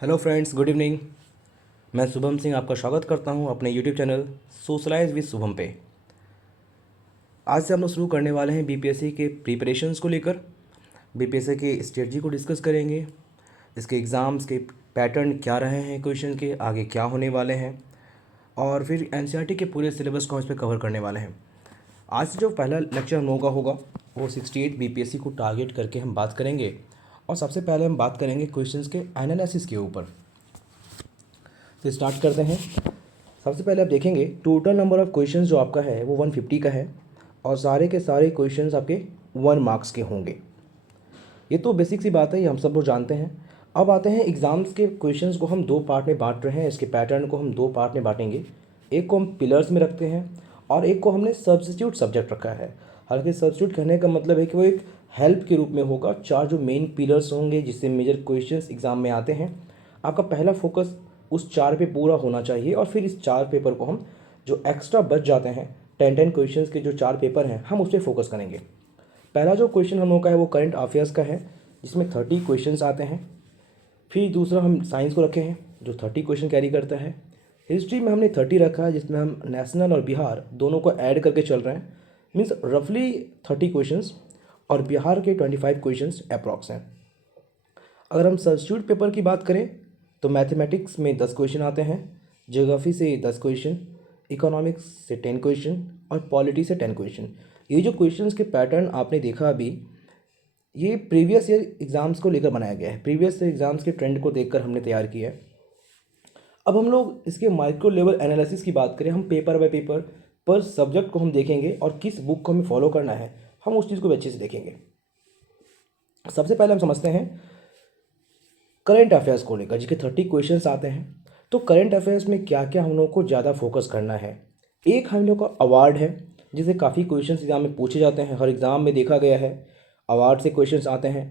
Hello friends, good evening. मैं शुभम सिंह आपका स्वागत करता हूं अपने YouTube channel socialise with Shubham पे। आज से हम लोग शुरू करने वाले हैं बीपीएससी के प्रिपरेशंस को लेकर। बीपीएससी के स्ट्रेटजी को डिस्कस करेंगे, इसके एग्ज़ाम्स के पैटर्न क्या रहे हैं, क्वेश्चन के आगे क्या होने वाले हैं, और फिर एनसीईआरटी के पूरे सिलेबस को हम इस पर कवर करने वाले हैं। आज से जो पहला लेक्चर हम लोगों का होगा वो 68 बीपीएससी को टारगेट करके हम बात करेंगे। और सबसे पहले हम बात करेंगे क्वेश्चंस के एनालिसिस के ऊपर। तो स्टार्ट करते हैं। सबसे पहले आप देखेंगे टोटल नंबर ऑफ़ क्वेश्चंस जो आपका है वो 150 का है, और सारे के सारे क्वेश्चंस आपके 1 मार्क्स के होंगे। ये तो बेसिक सी बात है, ये हम सब लोग जानते हैं। अब आते हैं एग्ज़ाम्स के क्वेश्चंस को हम दो पार्ट में बांट रहे हैं, इसके पैटर्न को हम दो पार्ट में बांटेंगे। एक को हम पिलर्स में रखते हैं और एक को हमने सब्स्टिट्यूट सब्जेक्ट रखा है। हालांकि सब्स्टिट्यूट कहने का मतलब है कि वो एक हेल्प के रूप में होगा। चार जो मेन पिलर्स होंगे जिससे मेजर क्वेश्चंस एग्ज़ाम में आते हैं, आपका पहला फोकस उस चार पे पूरा होना चाहिए। और फिर इस चार पेपर को हम जो एक्स्ट्रा बच जाते हैं 10 क्वेश्चंस के जो चार पेपर हैं, हम उस पर फोकस करेंगे। पहला जो क्वेश्चन हम लोग का है वो करंट अफेयर्स का है, जिसमें 30 क्वेश्चंस आते हैं। फिर दूसरा हम साइंस को रखे हैं जो 30 क्वेश्चन कैरी करता है। हिस्ट्री में हमने 30 रखा है, जिसमें हम नेशनल और बिहार दोनों को ऐड करके चल रहे हैं। मीन्स रफली 30 क्वेश्चंस, और बिहार के 25 क्वेश्चंस अप्रॉक्स हैं। अगर हम सब्स्टिट्यूट पेपर की बात करें तो मैथमेटिक्स में 10 क्वेश्चन आते हैं, ज्योग्राफी से 10 क्वेश्चन, इकोनॉमिक्स से 10 क्वेश्चन और पॉलिटी से 10 क्वेश्चन। ये जो क्वेश्चंस के पैटर्न आपने देखा अभी, ये प्रीवियस ईयर एग्ज़ाम्स को लेकर बनाया गया है। प्रीवियस ईयर एग्ज़ाम्स के ट्रेंड को देखकर हमने तैयार किया है। अब हम लोग इसके माइक्रो लेवल एनालिसिस की बात करें, हम पेपर बाय पेपर पर सब्जेक्ट को हम देखेंगे और किस बुक को हमें फॉलो करना है, हम उस चीज़ को भी अच्छे से देखेंगे। सबसे पहले हम समझते हैं करंट अफेयर्स को लेकर, जिसके 30 क्वेश्चंस आते हैं। तो करंट अफेयर्स में क्या क्या हम लोग को ज़्यादा फोकस करना है। एक हम लोग का अवार्ड है, जिसे काफ़ी क्वेश्चंस एग्जाम में पूछे जाते हैं। हर एग्ज़ाम में देखा गया है अवार्ड से क्वेश्चंस आते हैं।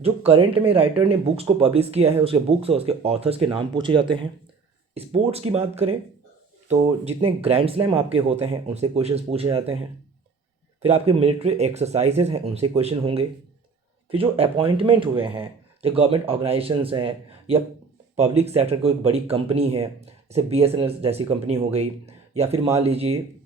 जो करंट में राइटर ने बुक्स को पब्लिश किया है, उसके बुक्स और उसके ऑथर्स के नाम पूछे जाते हैं। स्पोर्ट्स की बात करें तो जितने ग्रैंड स्लैम आपके होते हैं उनसे क्वेश्चंस पूछे जाते हैं। फिर आपके मिलिट्री एक्सरसाइजेज हैं, उनसे क्वेश्चन होंगे। फिर जो अपॉइंटमेंट हुए हैं, जो गवर्नमेंट ऑर्गेनाइजेशंस हैं या पब्लिक सेक्टर कोई बड़ी कंपनी है, जैसे बीएसएनएल जैसी कंपनी हो गई, या फिर मान लीजिए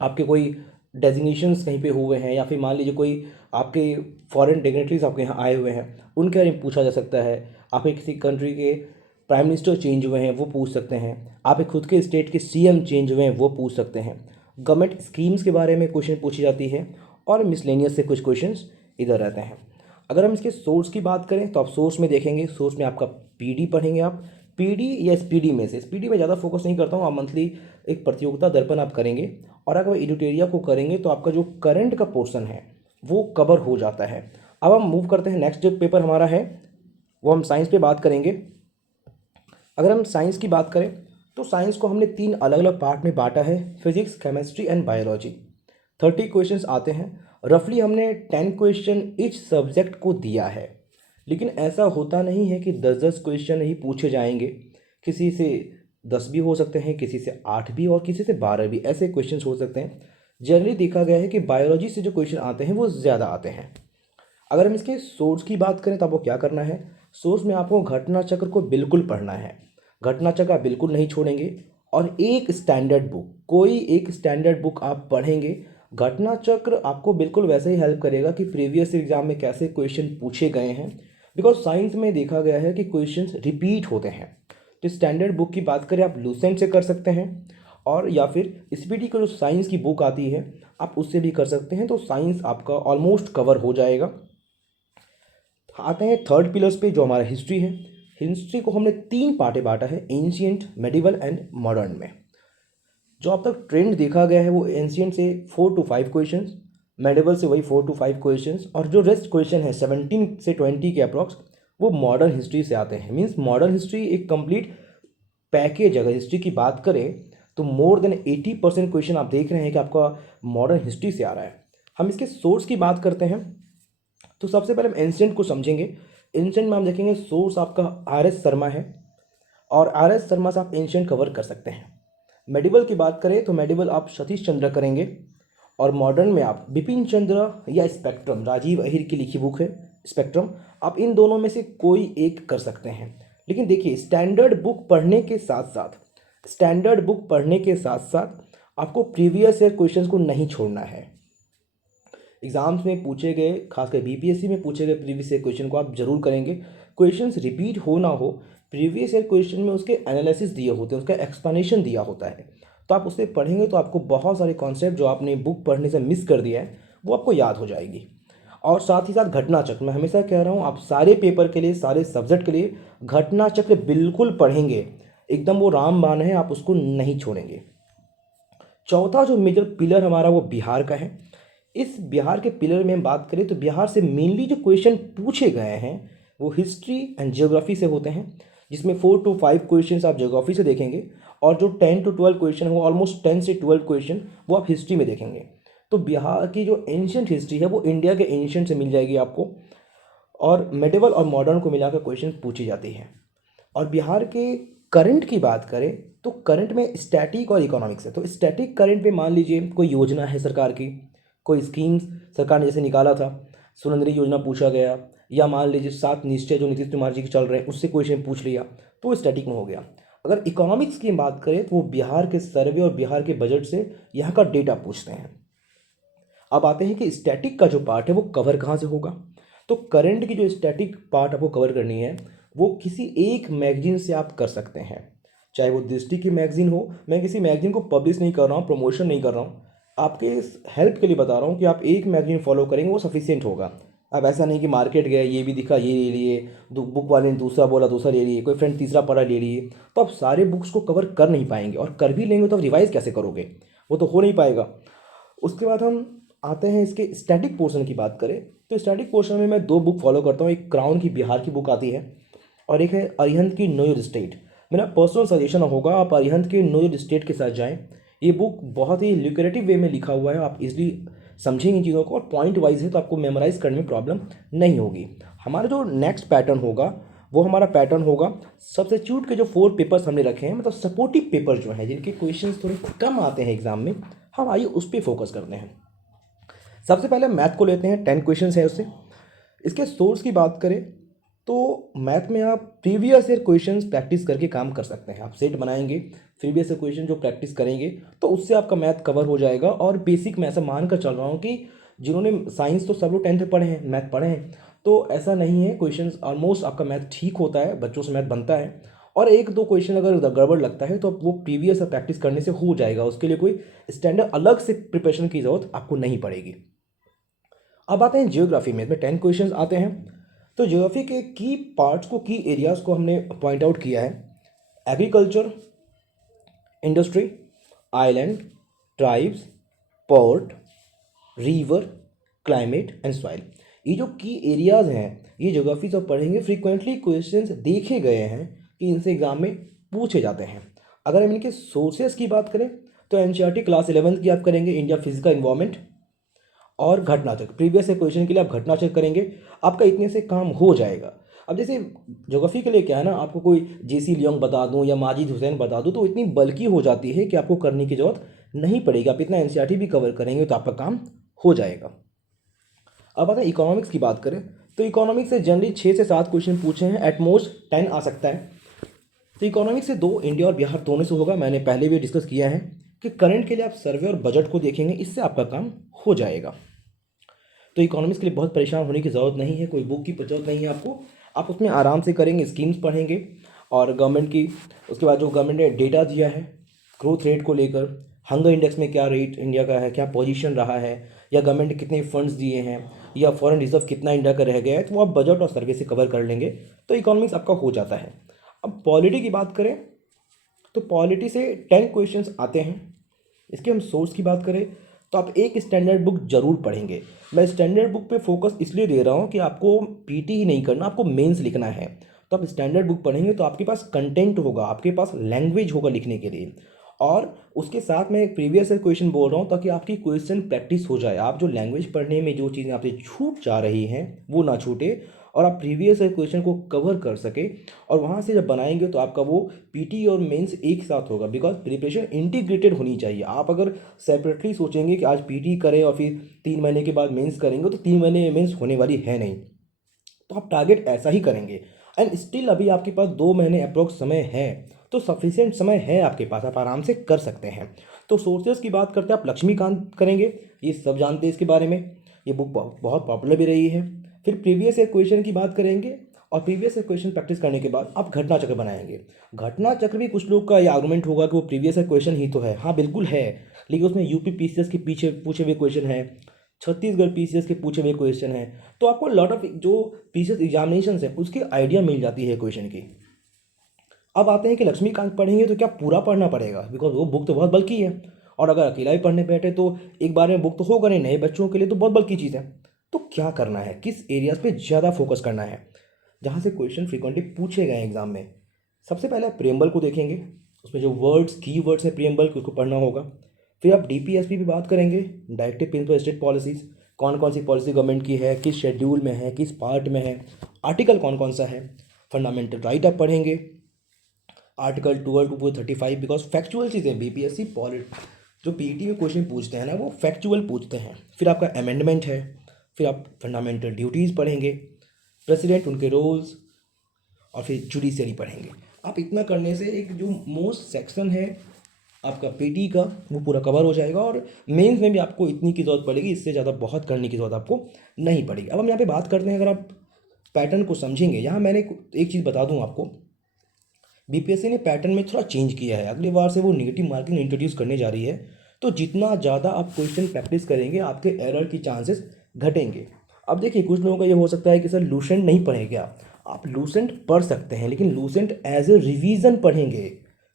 आपके कोई डेजिग्नेशंस कहीं पे हुए हैं, या फिर मान लीजिए कोई आपके फॉरेन डिग्नेटरीज आपके यहाँ आए हुए हैं, उनके बारे में पूछा जा सकता है। आपके किसी कंट्री के प्राइम मिनिस्टर चेंज हुए हैं, वो पूछ सकते हैं। आपके खुद के स्टेट के सीएम चेंज हुए हैं, वो पूछ सकते हैं। गवर्नमेंट स्कीम्स के बारे में क्वेश्चन पूछी जाती है, और मिसलेनियस से कुछ क्वेश्चंस इधर रहते हैं। अगर हम इसके सोर्स की बात करें तो आप सोर्स में देखेंगे, सोर्स में आपका पीडी पढ़ेंगे। आप पीडी या स्पीडी में से, स्पीडी में ज़्यादा फोकस नहीं करता हूँ। आप मंथली एक प्रतियोगिता दर्पण आप करेंगे, और अगर एडिटोरिया को करेंगे तो आपका जो करंट का पोर्शन है वो कवर हो जाता है। अब हम मूव करते हैं, नेक्स्ट जो पेपर हमारा है वो हम साइंस पे बात करेंगे। अगर हम साइंस की बात करें तो साइंस को हमने 3 अलग अलग पार्ट में बांटा है, physics, chemistry and biology. 30 questions आते हैं। रफली हमने 10 क्वेश्चन इच सब्जेक्ट को दिया है। लेकिन ऐसा होता नहीं है कि 10-10 क्वेश्चन ही पूछे जाएंगे। किसी से 10 भी हो सकते हैं, किसी से 8 भी, और किसी से 12 भी, ऐसे क्वेश्चंस हो सकते हैं। जनरली देखा गया है कि बायोलॉजी से जो क्वेश्चन आते हैं वो ज़्यादा आते हैं। अगर हम इसके सोर्स की बात करें तो आपको क्या करना है, सोर्स में आपको घटना चक्र को बिल्कुल पढ़ना है। घटना चक्र आप बिल्कुल नहीं छोड़ेंगे, और एक स्टैंडर्ड बुक, कोई एक स्टैंडर्ड बुक आप पढ़ेंगे। घटना चक्र आपको बिल्कुल वैसे ही हेल्प करेगा कि प्रीवियस एग्जाम में कैसे क्वेश्चन पूछे गए हैं, बिकॉज साइंस में देखा गया है कि क्वेश्चंस रिपीट होते हैं। तो स्टैंडर्ड बुक की बात करें आप लूसेंट से कर सकते हैं, और या फिर स्पीडी को जो साइंस की बुक आती है आप उससे भी कर सकते हैं। तो साइंस आपका ऑलमोस्ट कवर हो जाएगा। आते हैं थर्ड पिलर्स पे, जो हमारा हिस्ट्री है। हिस्ट्री को हमने 3 पार्टे बांटा है, एंशियंट, मेडिवल एंड मॉडर्न में। जो अब तक ट्रेंड देखा गया है वो एंशियंट से 4 to 5 क्वेश्चंस, मेडिवल से वही 4 to 5 क्वेश्चंस, और जो रेस्ट क्वेश्चन है 17 से 20 के अप्रॉक्स, वो मॉडर्न हिस्ट्री से आते हैं। मीन्स मॉडर्न हिस्ट्री एक कंप्लीट पैकेज। अगर हिस्ट्री की बात करें तो मोर देन 80% क्वेश्चन आप देख रहे हैं कि आपका मॉडर्न हिस्ट्री से आ रहा है। हम इसके सोर्स की बात करते हैं तो सबसे पहले हम एंशियंट को समझेंगे। एंशियंट में हम देखेंगे सोर्स आपका आर एस शर्मा है, और आर एस शर्मा से आप एंशियंट कवर कर सकते हैं। मेडिवल की बात करें तो मेडिवल आप सतीश चंद्र करेंगे, और मॉडर्न में आप बिपिन चंद्र या स्पेक्ट्रम, राजीव अहिर की लिखी बुक है स्पेक्ट्रम, आप इन दोनों में से कोई एक कर सकते हैं। लेकिन देखिए स्टैंडर्ड बुक पढ़ने के साथ साथ आपको प्रीवियस ईयर क्वेश्चंस को नहीं छोड़ना है। एग्जाम्स में पूछे गए, खासकर बीपीएससी में पूछे गए प्रीवियस ईयर क्वेश्चन को आप जरूर करेंगे। क्वेश्चंस रिपीट हो ना हो, प्रीवियस ईयर क्वेश्चन में उसके एनालिसिस दिए होते हैं, उसका एक्सप्लेनेशन दिया होता है, तो आप उसे पढ़ेंगे तो आपको बहुत सारे कॉन्सेप्ट जो आपने बुक पढ़ने से मिस कर दिया है वो आपको याद हो जाएगी। और साथ ही साथ घटना चक्र, मैं हमेशा कह रहा हूँ आप सारे पेपर के लिए, सारे सब्जेक्ट के लिए घटना चक्र बिल्कुल पढ़ेंगे, एकदम वो रामबाण है, आप उसको नहीं छोड़ेंगे। चौथा जो मेजर पिलर हमारा वो बिहार का है। इस बिहार के पिलर में हम बात करें तो बिहार से मेनली जो क्वेश्चन पूछे गए हैं वो हिस्ट्री एंड ज्योग्राफी से होते हैं, जिसमें 4 to 5 क्वेश्चन आप ज्योग्राफी से देखेंगे और जो 10 to 12 क्वेश्चन है वो ऑलमोस्ट 10 से 12 क्वेश्चन वो आप हिस्ट्री में देखेंगे। तो बिहार की जो एंशियंट हिस्ट्री है वो इंडिया के एंशियंट से मिल जाएगी आपको, और मेडिवल और मॉडर्न को मिलाकर क्वेश्चन पूछी जाती है। और बिहार के करंट की बात करें तो करंट में स्टैटिक और इकोनॉमिक्स है। तो स्टैटिक करंट में मान लीजिए कोई योजना है सरकार की, कोई स्कीम्स सरकार ने जैसे निकाला था, सुरंदरी योजना पूछा गया, या मान लीजिए 7 निश्चय जो नीतीश कुमार जी के चल रहे हैं उससे क्वेश्चन पूछ लिया, तो वो स्टैटिक में हो गया। अगर इकोनॉमिक्स की बात करें तो वो बिहार के सर्वे और बिहार के बजट से यहाँ का डेटा पूछते हैं। अब आते हैं कि स्टैटिक का जो पार्ट है वो कवर कहाँ से होगा। तो करंट की जो स्टैटिक पार्ट आपको कवर करनी है वो किसी एक मैगजीन से आप कर सकते हैं, चाहे वो दृष्टि की मैगजीन हो। मैं किसी मैगजीन को पब्लिश नहीं कर रहा हूँ, प्रमोशन नहीं कर रहा हूँ, आपके हेल्प के लिए बता रहा हूँ कि आप एक मैगजीन फॉलो करेंगे वो सफिशियंट होगा। अब ऐसा नहीं कि मार्केट गए, ये भी दिखा ये ले लिए, बुक वाले ने दूसरा बोला दूसरा ले लिए, कोई फ्रेंड तीसरा पढ़ा ले लिए, तो आप सारे बुक्स को कवर कर नहीं पाएंगे, और कर भी लेंगे तो आप रिवाइज कैसे करोगे, वो तो हो नहीं पाएगा। उसके बाद हम आते हैं इसके स्टैटिक पोर्शन की बात करें तो स्टैटिक पोर्शन में मैं 2 बुक फॉलो करता हूँ। एक क्राउन की बिहार की बुक आती है और एक है अरिहंत की नो योर स्टेट। मेरा पर्सनल सजेशन होगा आप अरिहंत के नो योर स्टेट के साथ जाएं। ये बुक बहुत ही ल्यूक्रेटिव वे में लिखा हुआ है, आप इजीली समझेंगे इन चीज़ों को, और पॉइंट वाइज है तो आपको मेमोराइज करने में प्रॉब्लम नहीं होगी। हमारा जो नेक्स्ट पैटर्न होगा वो हमारा पैटर्न होगा सब्स्टिट्यूट के जो 4 पेपर्स हमने रखे हैं, मतलब सपोर्टिव पेपर जो हैं जिनके क्वेश्चंस थोड़े कम आते हैं एग्जाम में, हम आइए उस पर फोकस करते हैं। सबसे पहले मैथ को लेते हैं, 10 क्वेश्चंस है उससे। इसके सोर्स की बात करें तो मैथ में आप प्रीवियस ईयर क्वेश्चंस प्रैक्टिस करके काम कर सकते हैं। आप सेट बनाएंगे, प्रीवियस ईयर क्वेश्चन जो प्रैक्टिस करेंगे तो उससे आपका मैथ कवर हो जाएगा। और बेसिक मैं ऐसा मान कर चल रहा हूँ कि जिन्होंने साइंस तो सब लोग 10th में पढ़े हैं, मैथ पढ़े हैं, तो ऐसा नहीं है, क्वेश्चन ऑलमोस्ट आपका मैथ ठीक होता है, बच्चों से मैथ बनता है। और 1-2 क्वेश्चन अगर गड़बड़ लगता है तो वो प्रीवियस प्रैक्टिस करने से हो जाएगा, उसके लिए कोई स्टैंडर्ड अलग से प्रिपरेशन की जरूरत आपको नहीं पड़ेगी। अब आते हैं जियोग्राफी में, इसमें 10 क्वेश्चन आते हैं। तो जियोग्राफी के की पार्ट्स को, की एरियाज को हमने पॉइंट आउट किया है। Agriculture, industry, island, tribes, port, river, climate and soil. ये जो की एरियाज हैं ये ज्योग्राफी से पढ़ेंगे, फ्रीक्वेंटली क्वेश्चंस देखे गए हैं कि इनसे एग्जाम में पूछे जाते हैं। अगर हम इनके सोर्सेज की बात करें तो एनसीईआरटी क्लास 11 की आप करेंगे, इंडिया फिजिकल इन्वायरमेंट और घटना चक्र। प्रीवियस से क्वेश्चन के लिए आप घटना चक्र करेंगे, आपका इतने से काम हो जाएगा। अब जैसे ज्योग्राफी के लिए क्या है ना, आपको कोई जेसी लियोंग बता दूं या माजिद हुसैन बता दूं तो इतनी बल्कि हो जाती है कि आपको करने की जरूरत नहीं पड़ेगी। आप इतना एनसीईआरटी भी कवर करेंगे तो आपका काम हो जाएगा। अब आता है इकोनॉमिक्स की बात करें तो इकोनॉमिक्स से जनरली 6 से 7 क्वेश्चन पूछे हैं, एटमोस्ट 10 आ सकता है। तो इकोनॉमिक्स से 2 इंडिया और बिहार दोनों से होगा। मैंने पहले भी डिस्कस किया है कि करंट के लिए आप सर्वे और बजट को देखेंगे, इससे आपका काम हो जाएगा। तो इकोनॉमिक्स के लिए बहुत परेशान होने की ज़रूरत नहीं है, कोई बुक की जरूरत नहीं है आपको, आप उसमें आराम से करेंगे, स्कीम्स पढ़ेंगे और गवर्नमेंट की, उसके बाद जो गवर्नमेंट ने डेटा दिया है ग्रोथ रेट को लेकर, हंगर इंडेक्स में क्या रेट इंडिया का है, क्या पोजीशन रहा है, या गवर्नमेंट ने कितने फंड्स दिए हैं, या फॉरेन रिजर्व कितना इंडिया का रह गया है, तो वो आप बजट और सर्वे से कवर कर लेंगे तो इकोनॉमिक्स आपका हो जाता है। अब पॉलिटी की बात करें तो पॉलिटी से 10 क्वेश्चंस आते हैं। इसके हम सोर्स की बात करें तो आप एक स्टैंडर्ड बुक जरूर पढ़ेंगे। मैं स्टैंडर्ड बुक पे फोकस इसलिए दे रहा हूँ कि आपको पीटी ही नहीं करना, आपको मेंस लिखना है। तो आप स्टैंडर्ड बुक पढ़ेंगे तो आपके पास कंटेंट होगा, आपके पास लैंग्वेज होगा लिखने के लिए, और उसके साथ मैं एक प्रीवियस क्वेश्चन बोल रहा हूँ ताकि आपकी क्वेश्चन प्रैक्टिस हो जाए। आप जो लैंग्वेज पढ़ने में जो चीज़ें आपसे छूट जा रही हैं वो ना छूटे, और आप प्रीवियस क्वेश्चन को कवर कर सके, और वहाँ से जब बनाएंगे तो आपका वो पीटी और मेंस एक साथ होगा। बिकॉज प्रिपरेशन इंटीग्रेटेड होनी चाहिए। आप अगर सेपरेटली सोचेंगे कि आज पीटी करें और फिर 3 महीने के बाद मेंस करेंगे तो 3 महीने में मेंस होने वाली है नहीं। तो आप टारगेट ऐसा ही करेंगे। एंड स्टिल अभी आपके पास 2 महीने अप्रोक्स समय है, तो सफिशिएंट समय है आपके पास, आप आराम से कर सकते हैं। तो सोर्सेज की बात करते हैं, आप लक्ष्मीकांत करेंगे, ये सब जानते हैं इसके बारे में, ये बुक बहुत पॉपुलर भी रही है। फिर प्रीवियस ईयर क्वेश्चन की बात करेंगे, और प्रीवियस ईयर क्वेश्चन प्रैक्टिस करने के बाद आप घटना चक्र बनाएंगे। घटना चक्र भी कुछ लोग का ये आर्गूमेंट होगा कि वो प्रीवियस ईयर क्वेश्चन ही तो है, हाँ बिल्कुल है, लेकिन उसमें यूपी पीसीएस के पीछे पूछे हुए क्वेश्चन है, छत्तीसगढ़ पीसीएस के पूछे हुए क्वेश्चन है, तो आपको लॉट ऑफ जो पीसीएस एग्जामिनेशन है उसकी आइडिया मिल जाती है क्वेश्चन की। अब आते हैं कि लक्ष्मीकांत पढ़ेंगे तो क्या पूरा पढ़ना पड़ेगा, बिकॉज वो बुक तो बहुत बल्कि है, और अगर अकेला ही पढ़ने बैठे तो एक बार में बुक तो होगा नहीं, नए बच्चों के लिए तो बहुत बल्कि चीज़ है। तो क्या करना है, किस एरियाज पे ज़्यादा फोकस करना है जहाँ से क्वेश्चन फ्रीक्वेंटली पूछे गए एग्जाम में। सबसे पहले आप प्रियम्बल को देखेंगे, उसमें जो वर्ड्स की वर्ड्स है प्रियम्बल के उसको पढ़ना होगा। फिर आप डीपीएसपी भी बात करेंगे, डायरेक्टिव प्रिंसिपल स्टेट पॉलिसीज़, कौन कौन सी पॉलिसी गवर्नमेंट की है, किस शेड्यूल में है, किस पार्ट में है, आर्टिकल कौन कौन सा है। फंडामेंटल राइट आप पढ़ेंगे, आर्टिकल 12 टू 35, बिकॉज फैक्चुअल चीज़ें बीपीएससी जो पीटी में क्वेश्चन पूछते हैं ना वो फैक्चुअल पूछते हैं। फिर आपका अमेंडमेंट है, फिर आप फंडामेंटल ड्यूटीज़ पढ़ेंगे, प्रेसिडेंट उनके रोल्स, और फिर जुडिशरी पढ़ेंगे। आप इतना करने से एक जो मोस्ट सेक्शन है आपका पीटी का वो पूरा कवर हो जाएगा, और मेंस में भी आपको इतनी की ज़रूरत पड़ेगी, इससे ज़्यादा बहुत करने की ज़रूरत आपको नहीं पड़ेगी। अब हम यहाँ पे बात करते हैं, अगर आप पैटर्न को समझेंगे, यहाँ मैंने एक चीज़ बता दूँ आपको, बीपीएससी ने पैटर्न में थोड़ा चेंज किया है, अगली बार से वो नेगेटिव मार्किंग इंट्रोड्यूस करने जा रही है। तो जितना ज़्यादा आप क्वेश्चन प्रैक्टिस करेंगे आपके एरर की चांसेस घटेंगे। अब देखिए कुछ लोगों का ये हो सकता है कि सर लूसेंट नहीं पढ़ेंगे, आप लूसेंट पढ़ सकते हैं, लेकिन लूसेंट एज ए रिवीजन पढ़ेंगे।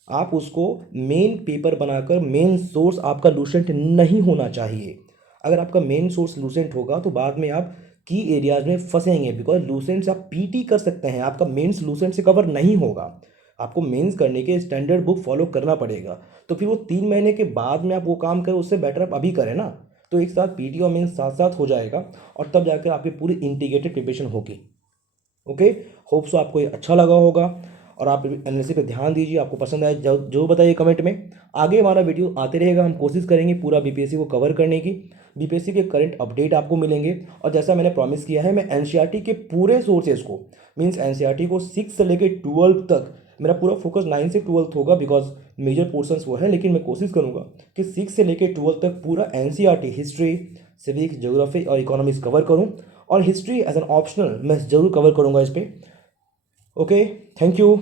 आप उसको मेन पेपर बनाकर, मेन सोर्स आपका लूसेंट नहीं होना चाहिए। अगर आपका मेन सोर्स लूसेंट होगा तो बाद में आप की एरियाज में फंसेंगे, बिकॉज लूसेंट से आप पीटी कर सकते हैं, आपका मेंस लूसेंट से कवर नहीं होगा। आपको मेंस करने के स्टैंडर्ड बुक फॉलो करना पड़ेगा, तो फिर वो 3 महीने के बाद में आप वो काम करें, उससे बेटर आप अभी करें ना। तो एक साथ पीटी और मेंस साथ साथ हो जाएगा, और तब जाकर आपकी पूरी इंटीग्रेटेड प्रिपरेशन होगी। ओके, होप सो आपको ये अच्छा लगा होगा, और आप एनालिसिस पे ध्यान दीजिए, आपको पसंद आए जो बताइए कमेंट में। आगे हमारा वीडियो आते रहेगा, हम कोशिश करेंगे पूरा बीपीएससी को कवर करने की, बीपीएससी के करंट अपडेट आपको मिलेंगे। और जैसा मैंने प्रॉमिस किया है, मैं एनसीईआरटी के पूरे सोर्सेज को, मीन्स एनसीईआरटी को 6 से लेकर 12 तक, मेरा पूरा फोकस 9 से 12 होगा, बिकॉज मेजर पोर्शंस वो है, लेकिन मैं कोशिश करूँगा कि 6 से लेकर 12 तक पूरा एनसीईआरटी हिस्ट्री, सिविक्स, ज्योग्राफी और इकोनॉमिक्स कवर करूँ, और हिस्ट्री एज एन ऑप्शनल मैं ज़रूर कवर करूँगा इस पर। Okay, thank you.